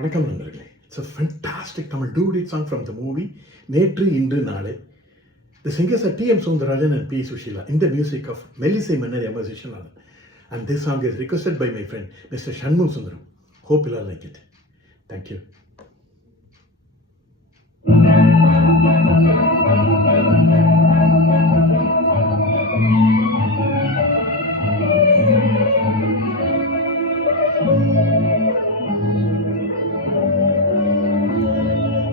வணக்கம் நண்பர்களே. It's a fantastic Tamil duet song from the movie நேற்று இன்று நாளை. The singers are T.M. Soundarajan and P. Sushila in the music of Melissy Mannar M. Vishwanathan. And this song is requested by my friend Mr. Shanmugam Sundaram. Hope you all like it. Thank you.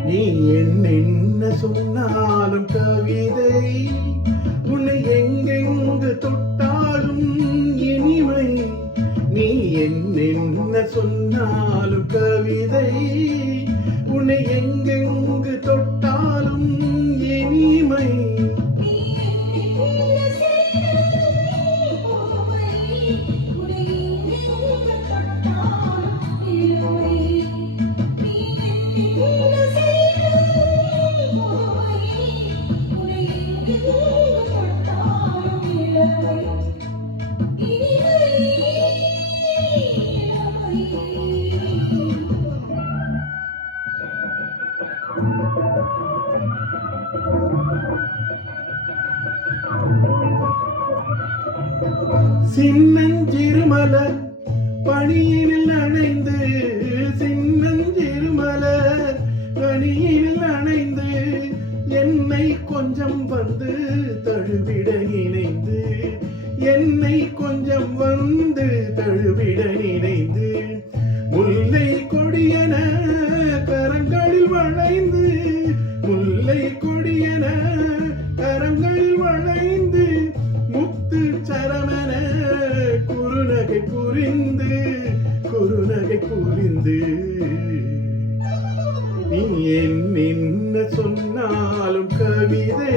நீ என்ன சொன்னாலும் கவிதை, உன்னை எங்கெங்கு தொட்டாலும் இனிமை. நீ என்ன சொன்னாலும் கவிதை, உன்னை எங்கெங்கு தொட்டாலும் இனிமை. சின்னஞ்சிறுமலர் பணியினில் அணைந்து, சின்னஞ்சிறுமலர் பணியினில் அணைந்து, என்னை கொஞ்சம் வந்து தழுவிட நினைந்து, என்னை கொஞ்சம் வந்து தழுவிட நினைந்து, முல்லை கொடியன கரங்களில் வளைந்து, முல்லை கொடியன கரங்களில் வளைந்து, முத்து சரமன குறுநகை புரிந்து, குறுநகை புரிந்து. நீ என்ன சொன்னாலும் கவிதை,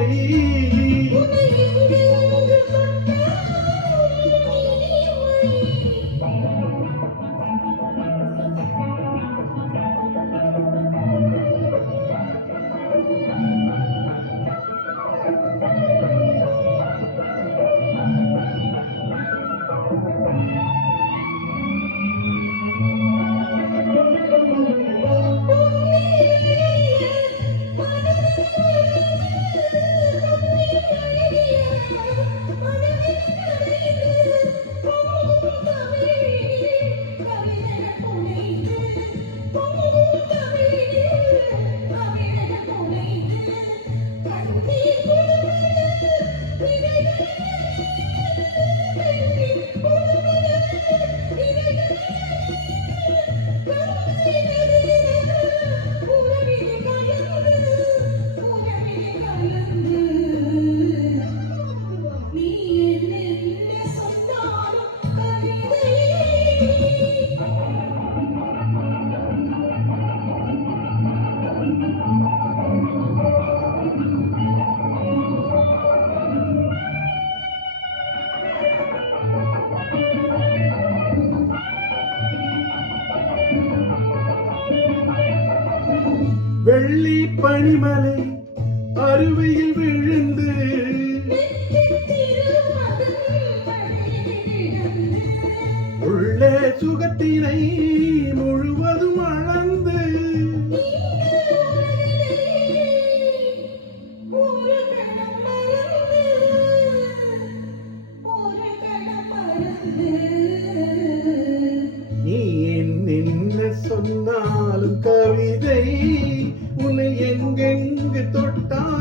வெள்ளி பனிமலை அருவியில் விழுந்து, உள்ளே சுகத்தினை முழுவதும் அளந்து, நீ என்ன சொன்னாலும் கவிதை, உன்னை எங்கெங்கு தொட்டாலும்